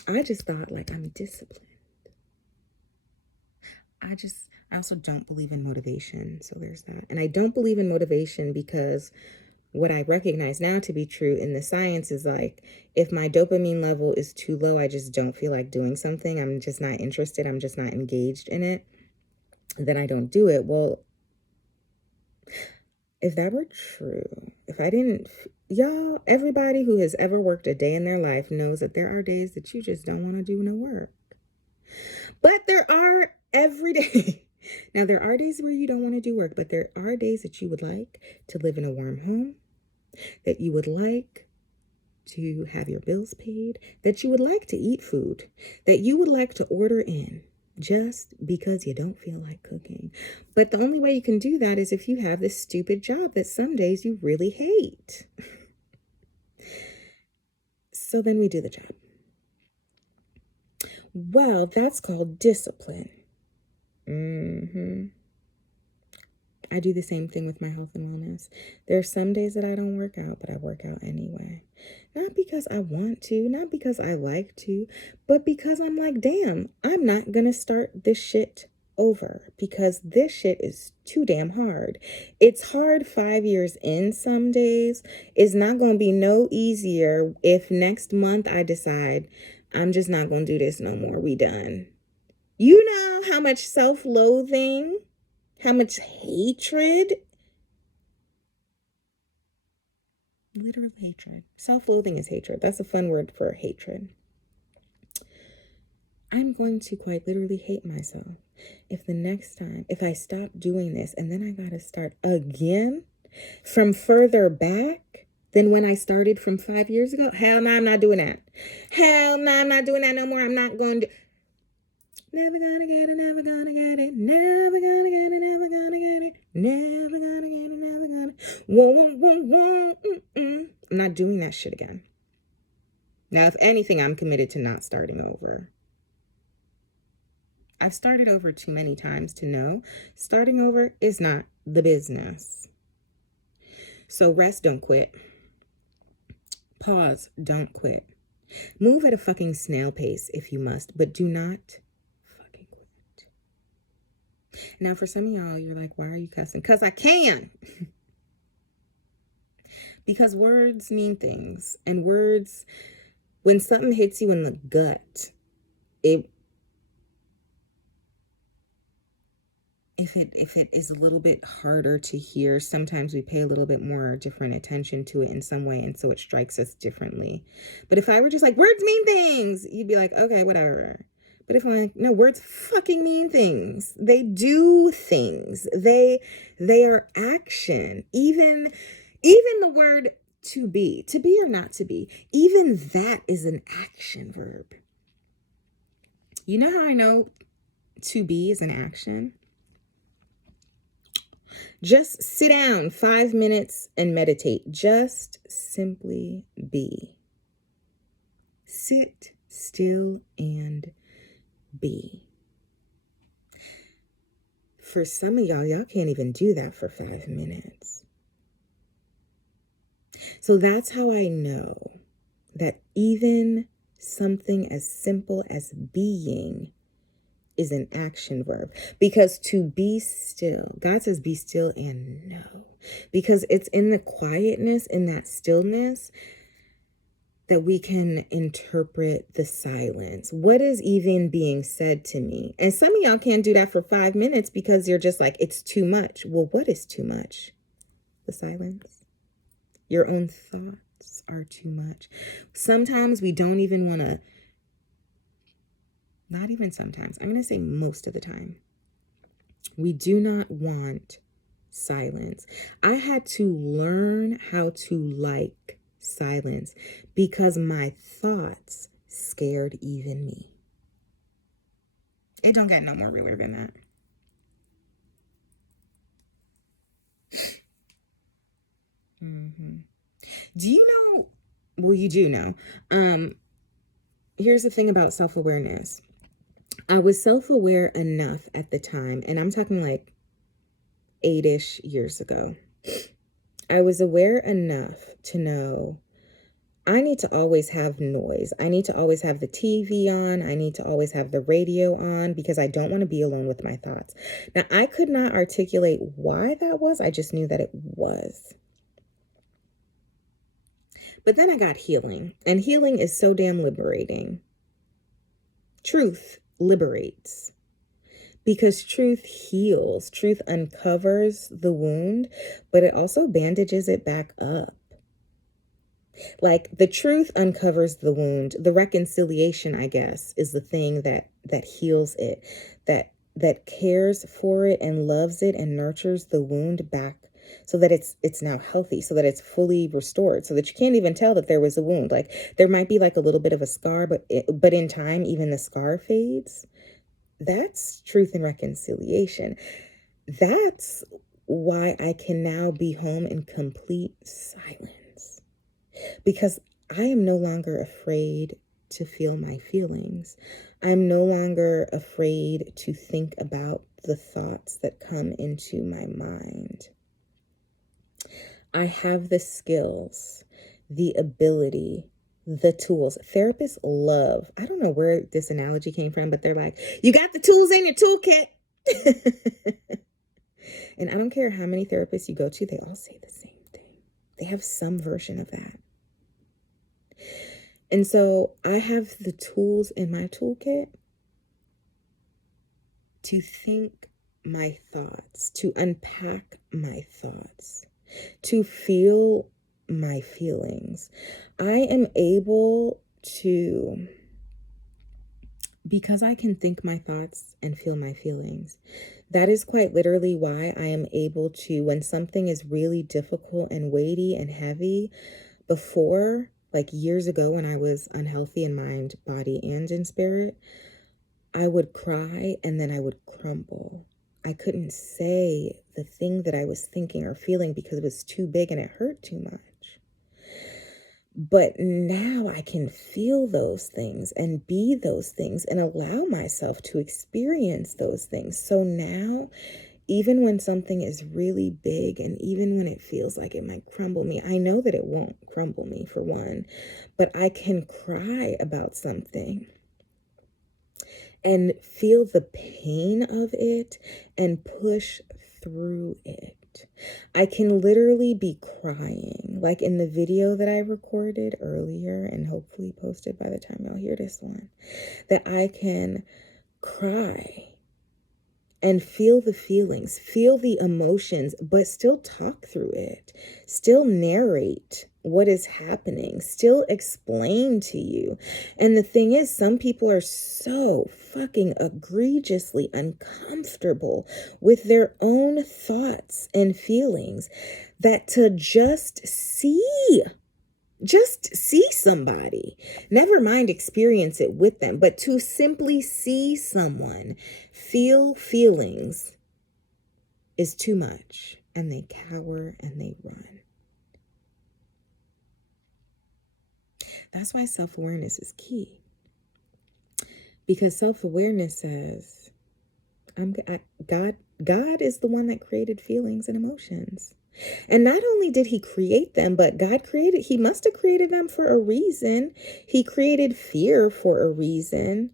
I just thought like I'm disciplined. I also don't believe in motivation. So there's that. And I don't believe in motivation because what I recognize now to be true in the science is like, if my dopamine level is too low, I just don't feel like doing something. I'm just not interested. I'm just not engaged in it. Then I don't do it. Well, if that were true, if I didn't, y'all, everybody who has ever worked a day in their life knows that there are days that you just don't want to do no work. But there are every day. Now, there are days where you don't want to do work, but there are days that you would like to live in a warm home, that you would like to have your bills paid, that you would like to eat food, that you would like to order in just because you don't feel like cooking. But the only way you can do that is if you have this stupid job that some days you really hate. So then we do the job. Well, that's called discipline. I do the same thing with my health and wellness. There are some days that I don't work out, but I work out anyway. Not because I want to, not because I like to, but because I'm like, damn, I'm not going to start this shit over because this shit is too damn hard. It's hard 5 years in some days. It's not going to be no easier if next month I decide I'm just not going to do this no more. We done. You know how much self-loathing, how much hatred, literal hatred. Self-loathing is hatred. That's a fun word for hatred. I'm going to quite literally hate myself if the next time, if I stop doing this and then I gotta start again from further back than when I started from 5 years ago. Hell no, I'm not doing that. Hell no, I'm not doing that no more. I'm not going to. Never gonna get it, never gonna get it, never gonna get it, never gonna get it, never gonna get it, never gonna. Whoa, whoa, whoa, I'm not doing that shit again. Now, if anything, I'm committed to not starting over. I've started over too many times to know starting over is not the business. So rest, don't quit. Pause, don't quit. Move at a fucking snail pace if you must, but do not fucking quit. Now, for some of y'all, you're like, why are you cussing? Because I can. Because words mean things. And words, when something hits you in the gut, if it is a little bit harder to hear, sometimes we pay a little bit more different attention to it in some way, and so it strikes us differently. But if I were just like, words mean things, you'd be like, okay, whatever. But if I'm like, no, words fucking mean things. They do things. They are action. Even the word to be or not to be, even that is an action verb. You know how I know to be is an action? Just sit down 5 minutes and meditate. Just simply be. Sit still and be. For some of y'all can't even do that for 5 minutes. So that's how I know that even something as simple as being is an action verb, because to be still, God says be still and know, because it's in the quietness, in that stillness, that we can interpret the silence. What is even being said to me? And some of y'all can't do that for 5 minutes because you're just like, it's too much. Well, what is too much? The silence. Your own thoughts are too much. Sometimes we don't even want to. Not even sometimes. I'm going to say most of the time. We do not want silence. I had to learn how to like silence because my thoughts scared even me. It don't get no more realer than that. Do you know? Well, you do know. Here's the thing about self-awareness. I was self-aware enough at the time, and I'm talking like 8-ish years ago. I was aware enough to know I need to always have noise. I need to always have the TV on. I need to always have the radio on because I don't want to be alone with my thoughts. Now, I could not articulate why that was. I just knew that it was. But then I got healing, and healing is so damn liberating. Truth liberates. Because truth heals, truth uncovers the wound, but it also bandages it back up. Like the truth uncovers the wound. The reconciliation, I guess, is the thing that heals it, that cares for it and loves it and nurtures the wound back so that it's now healthy, so that it's fully restored, so that you can't even tell that there was a wound. Like there might be like a little bit of a scar, but in time, even the scar fades. That's truth and reconciliation. That's why I can now be home in complete silence. Because I am no longer afraid to feel my feelings. I'm no longer afraid to think about the thoughts that come into my mind. I have the skills, the ability, the tools. Therapists love, I don't know where this analogy came from, but they're like, you got the tools in your toolkit. And I don't care how many therapists you go to, they all say the same thing. They have some version of that. And so I have the tools in my toolkit to think my thoughts, to unpack my thoughts, to feel my feelings. I am able to, because I can think my thoughts and feel my feelings, that is quite literally why I am able to, when something is really difficult and weighty and heavy, before, like years ago when I was unhealthy in mind, body, and in spirit, I would cry and then I would crumble. I couldn't say the thing that I was thinking or feeling because it was too big and it hurt too much. But now I can feel those things and be those things and allow myself to experience those things. So now, even when something is really big and even when it feels like it might crumble me, I know that it won't crumble me, for one, but I can cry about something and feel the pain of it and push through it. I can literally be crying, like in the video that I recorded earlier and hopefully posted by the time y'all hear this one, that I can cry and feel the feelings, feel the emotions, but still talk through it, still narrate what is happening, still explain to you. And the thing is, some people are so fucking egregiously uncomfortable with their own thoughts and feelings that to just see somebody, never mind experience it with them, but to simply see someone feel feelings is too much, and they cower and they run. That's why self-awareness is key, because self-awareness says God is the one that created feelings and emotions. And not only did he create them, but he must have created them for a reason. He created fear for a reason.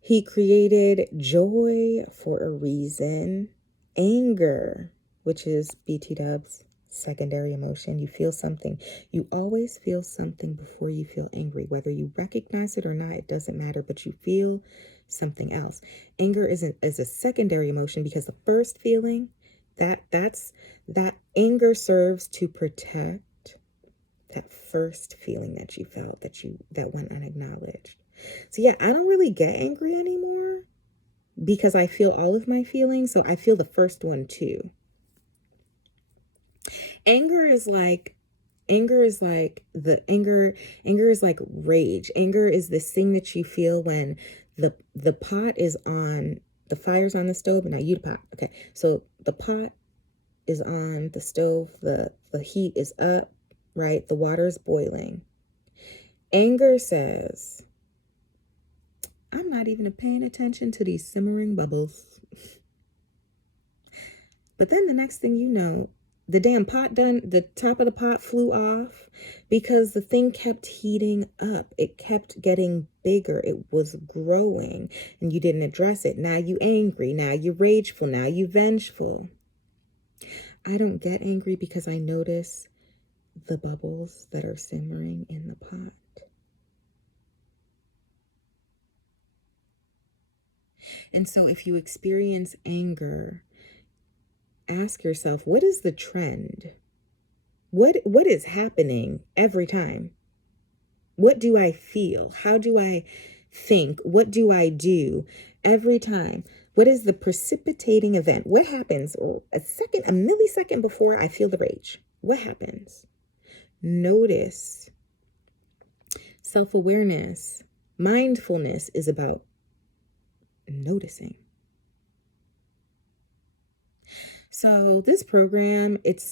He created joy for a reason. Anger, which is BT dubs, secondary emotion. You feel something. You always feel something before you feel angry. Whether you recognize it or not, it doesn't matter, but you feel something else. Anger is a secondary emotion because the first feeling, that anger serves to protect that first feeling that you felt that went unacknowledged. So yeah, I don't really get angry anymore because I feel all of my feelings, so I feel the first one too. Anger is like anger is like the anger is like rage. Anger is this thing that you feel when the pot is on, the fire's on the stove, and now you the pot. Okay. So the pot is on the stove, the heat is up, right? The water is boiling. Anger says, I'm not even paying attention to these simmering bubbles. But then the next thing you know, the top of the pot flew off because the thing kept heating up. It kept getting bigger. It was growing and you didn't address it. Now you angry. Now you rageful. Now you vengeful. I don't get angry because I notice the bubbles that are simmering in the pot. And so if you experience anger, ask yourself, what is the trend? What is happening every time? What do I feel? How do I think? What do I do every time? What is the precipitating event? What happens a millisecond before I feel the rage? What happens? Notice. Self-awareness, mindfulness is about noticing. So this program, it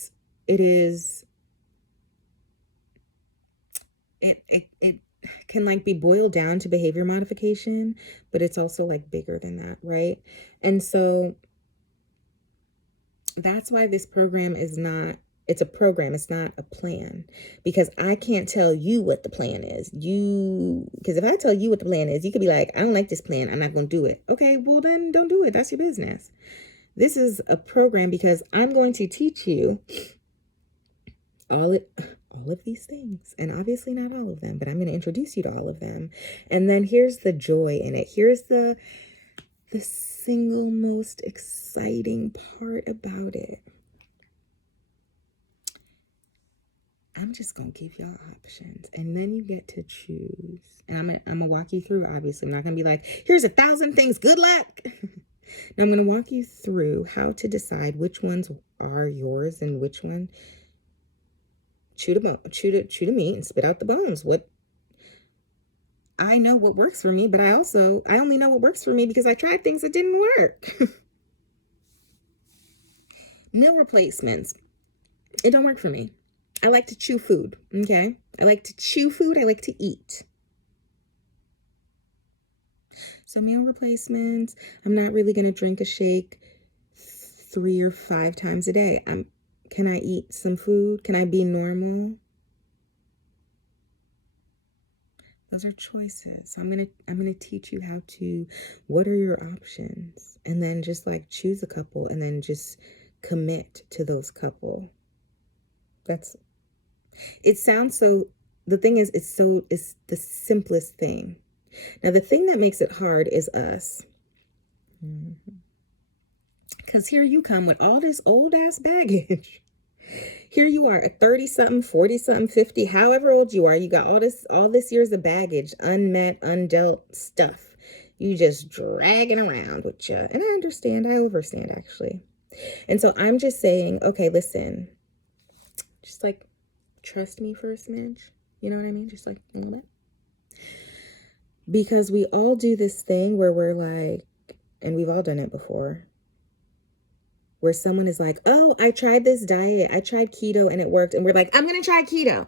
can like be boiled down to behavior modification, but it's also like bigger than that, right? And so that's why this program is not It's a program. It's not a plan, because I can't tell you what the plan is. Because if I tell you what the plan is, you could be like, I don't like this plan. I'm not going to do it. Okay, well then don't do it. That's your business. This is a program because I'm going to teach you all it all of these things, and obviously not all of them, but I'm going to introduce you to all of them. And then here's the joy in it. Here's the single most exciting part about it. I'm just going to give y'all options, and then you get to choose. And I'm going to walk you through, obviously. I'm not going to be like, here's 1,000 things, good luck. Now I'm going to walk you through how to decide which ones are yours and which one chew the meat and spit out the bones. What I know what works for me, but I only know what works for me because I tried things that didn't work. Meal replacements. It don't work for me. I like to chew food, okay? I like to chew food. I like to eat. So meal replacements, I'm not really going to drink a shake 3 or 5 times a day. Can I eat some food? Can I be normal? Those are choices. So I'm gonna teach you how to, what are your options? And then just like choose a couple and then just commit to those couple. It sounds so, the thing is, it's the simplest thing. Now, the thing that makes it hard is us. Because here you come with all this old ass baggage. Here you are at 30 something, 40 something, 50, however old you are. You got all this years of baggage, unmet, undealt stuff. You just dragging around with you. And I understand. I overstand, actually. And so I'm just saying, okay, listen, just like trust me for a smidge. You know what I mean? Just like a little bit. Because we all do this thing where we're like, and we've all done it before, where someone is like, oh, I tried this diet. I tried keto and it worked. And we're like, I'm going to try keto.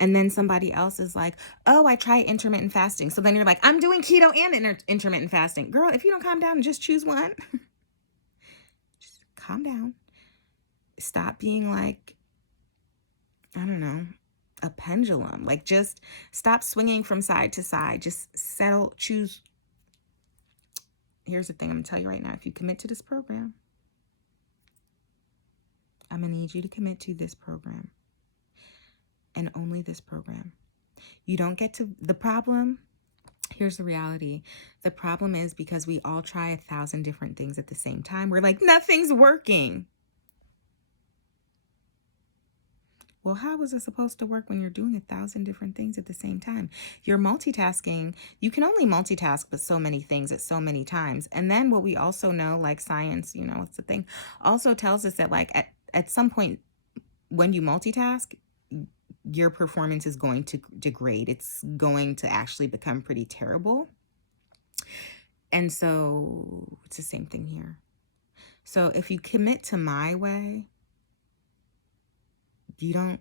And then somebody else is like, oh, I tried intermittent fasting. So then you're like, I'm doing keto and intermittent fasting. Girl, if you don't calm down and just choose one, just calm down. Stop being like, I don't know, a pendulum. Like, just stop swinging from side to side. Just settle, choose. Here's the thing I'm going to tell you right now. If you commit to this program, I'm going to need you to commit to this program and only this program. You don't get to, the problem, here's the reality. The problem is because we all try 1,000 different things at the same time. We're like, nothing's working. Well, how is it supposed to work when you're doing 1,000 different things at the same time? You're multitasking. You can only multitask with so many things at so many times. And then what we also know, like science, you know, it's the thing, also tells us that like at some point when you multitask, your performance is going to degrade. It's going to actually become pretty terrible. And so it's the same thing here. So if you commit to my way, you don't,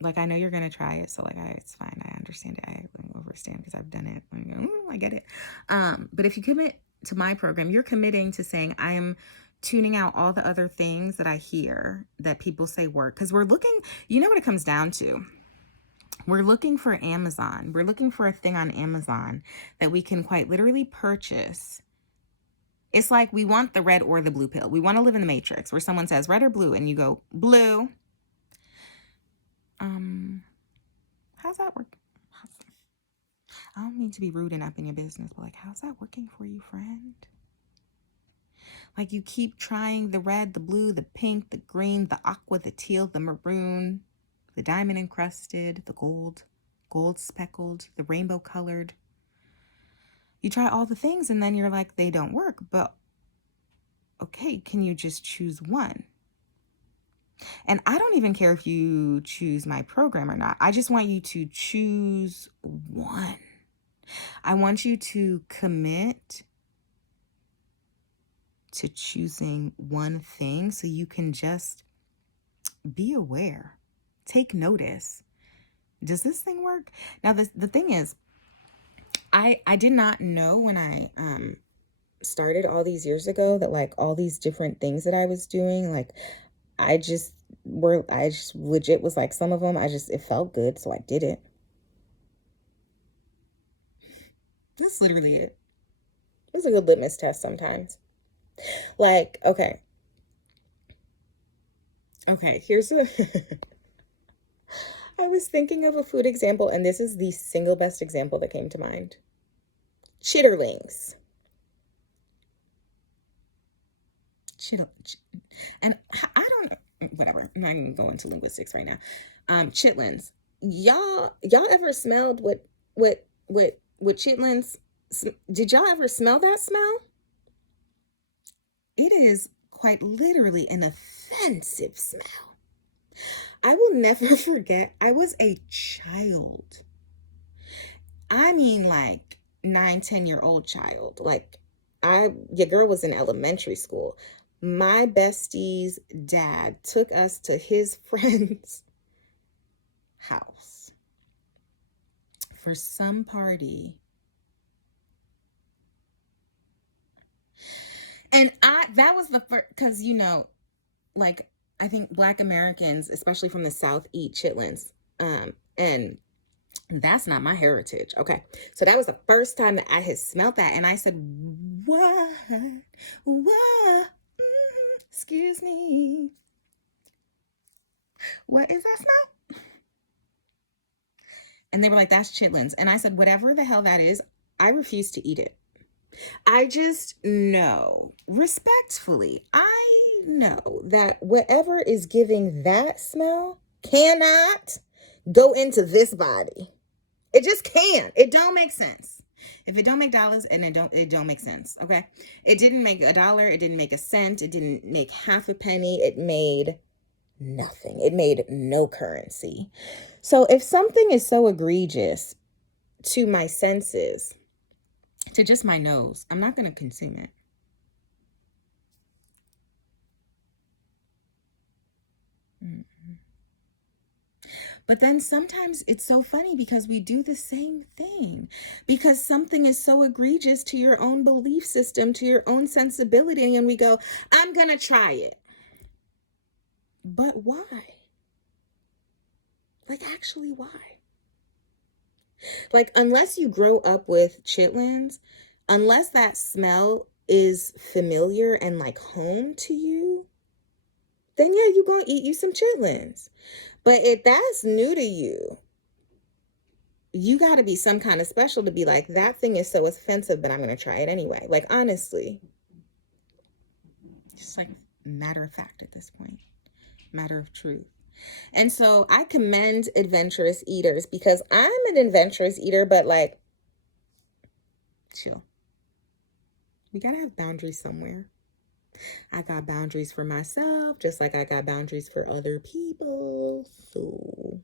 like, I know you're going to try it. So like, it's fine. I understand it. I understand because I've done it. I get it. But if you commit to my program, you're committing to saying, I am tuning out all the other things that I hear that people say work. Because we're looking, you know what it comes down to? We're looking for Amazon. We're looking for a thing on Amazon that we can quite literally purchase. It's like we want the red or the blue pill. We want to live in the matrix where someone says red or blue and you go blue. How's that work? I don't mean to be rude and up in your business, but like, how's that working for you, friend? Like, you keep trying the red, the blue, the pink, the green, the aqua, the teal, the maroon, the diamond encrusted, the gold speckled, the rainbow colored. You try all the things and then you're like, they don't work. But okay, can you just choose one? And I don't even care if you choose my program or not. I just want you to choose one. I want you to commit to choosing one thing so you can just be aware. Take notice. Does this thing work? Now, the thing is, I did not know when I started all these years ago that like all these different things that I was doing, like I just legit was like, some of them, it felt good, so I did it. That's literally it. It was a good litmus test sometimes. Like, okay. Okay, here's a I was thinking of a food example, and this is the single best example that came to mind. Chitterlings. And I don't, whatever. I'm not even going into linguistics right now. Chitlins. Y'all ever smelled what chitlins? Did y'all ever smell that smell? It is quite literally an offensive smell. I will never forget. I was a child. I mean, like 9, 10-year-old child. Like your girl was in elementary school. My bestie's dad took us to his friend's house for some party. And that was the first, because, like, I think Black Americans, especially from the South, eat chitlins. And that's not my heritage. Okay. So that was the first time that I had smelled that. And I said, what? What? Excuse me. What is that smell? And they were like, that's chitlins. And I said, whatever the hell that is, I refuse to eat it. I just know, respectfully, I know that whatever is giving that smell cannot go into this body. It just can't. It don't make sense. If it don't make dollars, and it don't make sense. Okay. It didn't make $1. It didn't make a cent. It didn't make half a penny. It made nothing. It made no currency. So if something is so egregious to my senses, to just my nose, I'm not going to consume it. But then sometimes it's so funny because we do the same thing, because something is so egregious to your own belief system, to your own sensibility, and we go, I'm going to try it. But why? Like, actually, why? Like, unless you grow up with chitlins, unless that smell is familiar and like home to you, then yeah, you're going to eat you some chitlins. But if that's new to you, you got to be some kind of special to be like, that thing is so offensive, but I'm going to try it anyway. Like, honestly. It's like matter of fact at this point, matter of truth. And so I commend adventurous eaters, because I'm an adventurous eater, but like, chill. We got to have boundaries somewhere. I got boundaries for myself, just like I got boundaries for other people. So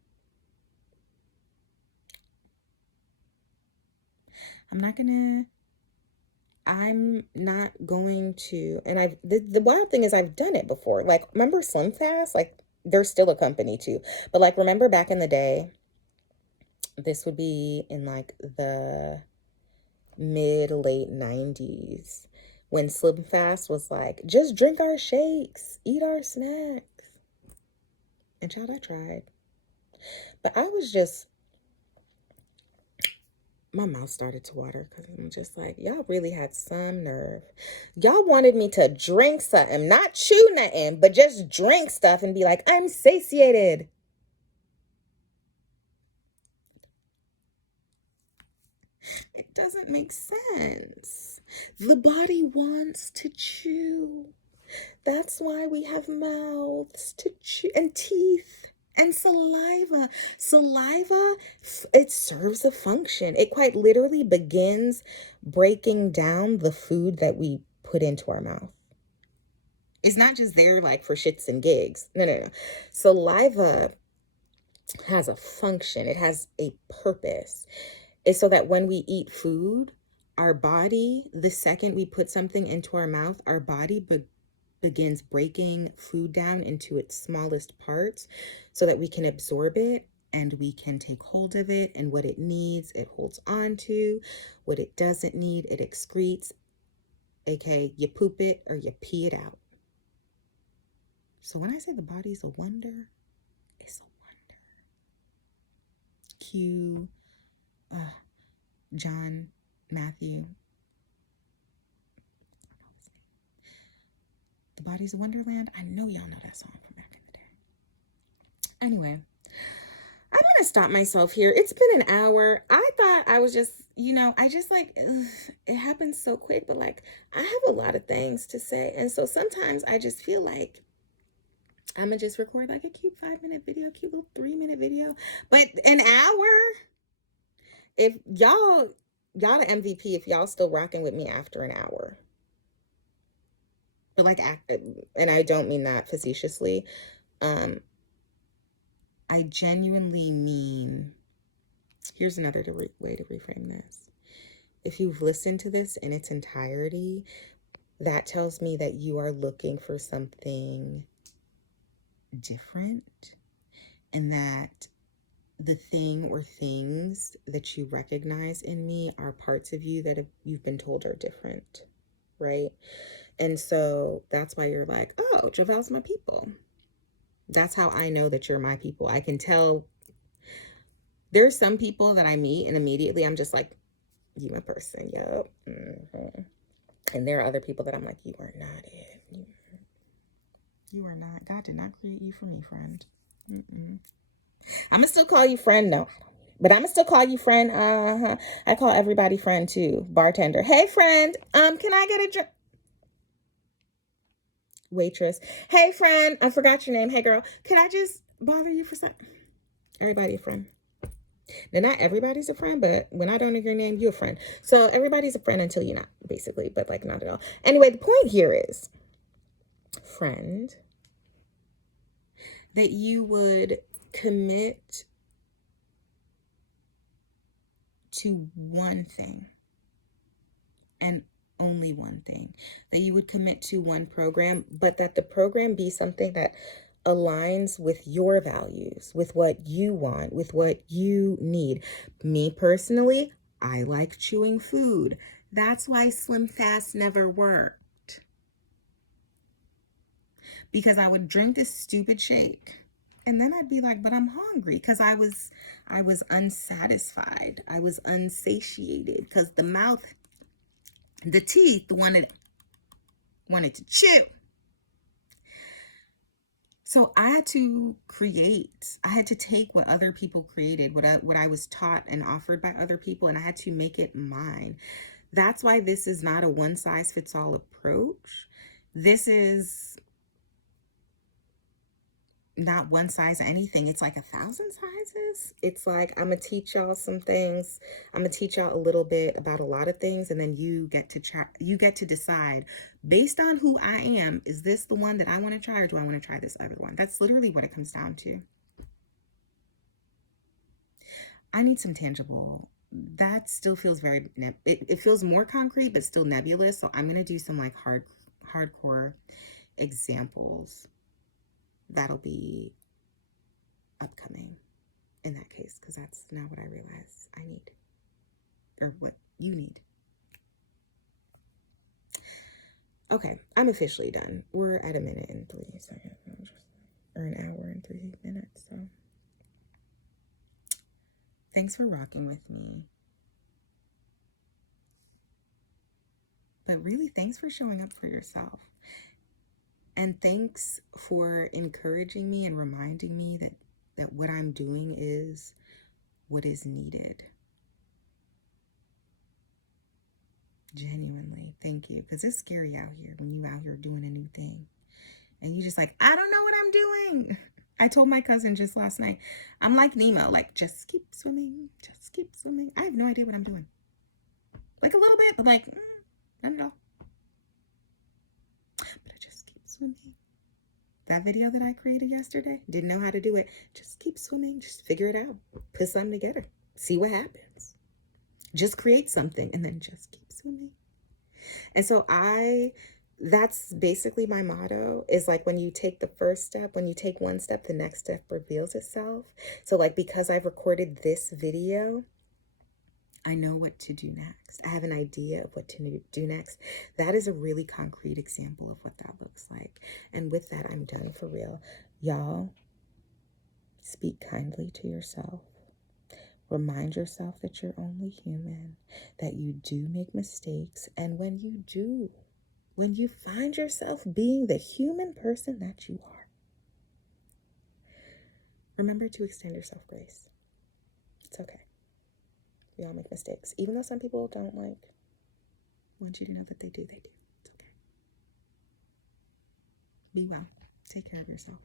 I'm not going to, and the wild thing is I've done it before. Like, remember Slim Fast? Like, they're still a company too. But like, remember back in the day, this would be in like the late 90s, when Slim Fast was like, just drink our shakes, eat our snacks. And child, I tried. But I was just, my mouth started to water, because I'm just like, y'all really had some nerve. Y'all wanted me to drink something, not chew nothing, but just drink stuff and be like, I'm satiated. It doesn't make sense. The body wants to chew. That's why we have mouths to chew, and teeth. And saliva. Saliva, it serves a function. It quite literally begins breaking down the food that we put into our mouth. It's not just there like for shits and gigs. No. Saliva has a function. It has a purpose. It's so that when we eat food, our body, the second we put something into our mouth, our body begins breaking food down into its smallest parts so that we can absorb it and we can take hold of it, and what it needs, it holds on to. What it doesn't need, it excretes, aka you poop it or you pee it out. So when I say the body's a wonder, it's a wonder. Q, John, Matthew. The body's a wonderland. I know y'all know that song from back in the day. Anyway, I'm going to stop myself here. It's been an hour. I thought I was just, I just like, it happens so quick, but like, I have a lot of things to say. And so sometimes I just feel like I'm going to just record like a cute 5-minute video, cute little 3-minute video. But an hour, if y'all the MVP, if y'all still rocking with me after an hour. But like, and I don't mean that facetiously. I genuinely mean, here's another way to reframe this. If you've listened to this in its entirety, that tells me that you are looking for something different, and that the thing or things that you recognize in me are parts of you that you've been told are different, right? And so that's why you're like, oh, Javel's my people. That's how I know that you're my people. I can tell. There's some people that I meet and immediately I'm just like, you my person. Yep. Mm-hmm. And there are other people that I'm like, you are not it. You are not. God did not create you for me, friend. Mm-mm. I'm gonna still call you friend. No, but I'm gonna still call you friend. I call everybody friend too. Bartender. Hey, friend. Can I get a drink? Waitress. Hey, friend. I forgot your name. Hey, girl. Could I just bother you for something? Everybody a friend. Now, not everybody's a friend, but when I don't know your name, you're a friend. So everybody's a friend until you're not, basically, but like not at all. Anyway, the point here is, friend, that you would commit to one thing and only one thing. That you would commit to one program, but that the program be something that aligns with your values, with what you want, with what you need. Me personally, I like chewing food. That's why Slim Fast never worked. Because I would drink this stupid shake and then I'd be like, but I'm hungry, because I was unsatisfied. I was unsatiated because the teeth wanted to chew. So I had to take what other people created, what I was taught and offered by other people, and I had to make it mine. That's why this is not a one size fits all approach. This is not one size anything. It's like 1,000 sizes. It's like, I'm gonna teach y'all some things. I'm gonna teach y'all a little bit about a lot of things, and then you get to decide based on who I am. Is this the one that I want to try, or do I want to try this other one? That's literally what it comes down to. I need some tangible. That still feels very it feels more concrete, but still nebulous. So I'm gonna do some like hardcore examples. That'll be upcoming in that case, because that's now what I realize I need, or what you need. Okay, I'm officially done. We're at 1 minute and 3 seconds, or an hour and 3 minutes. So thanks for rocking with me. But really, thanks for showing up for yourself. And thanks for encouraging me and reminding me that what I'm doing is what is needed. Genuinely, thank you. Because it's scary out here when you out here doing a new thing. And you just like, I don't know what I'm doing. I told my cousin just last night, I'm like Nemo, like, just keep swimming, just keep swimming. I have no idea what I'm doing. Like a little bit, but like, not at all. But I just keep swimming. That video that I created yesterday, didn't know how to do it. Just keep swimming, just figure it out. Put something together, see what happens. Just create something and then just keep swimming. And so that's basically my motto, is like, when you take the first step, when you take one step, the next step reveals itself. So like, because I've recorded this video, I know what to do next. I have an idea of what to do next. That is a really concrete example of what that looks like. And with that, I'm done for real. Y'all, speak kindly to yourself. Remind yourself that you're only human, that you do make mistakes. And when you do, when you find yourself being the human person that you are, remember to extend yourself grace. It's okay. We all make mistakes. Even though some people don't want you to know that they do, they do. It's okay. Be well. Take care of yourself.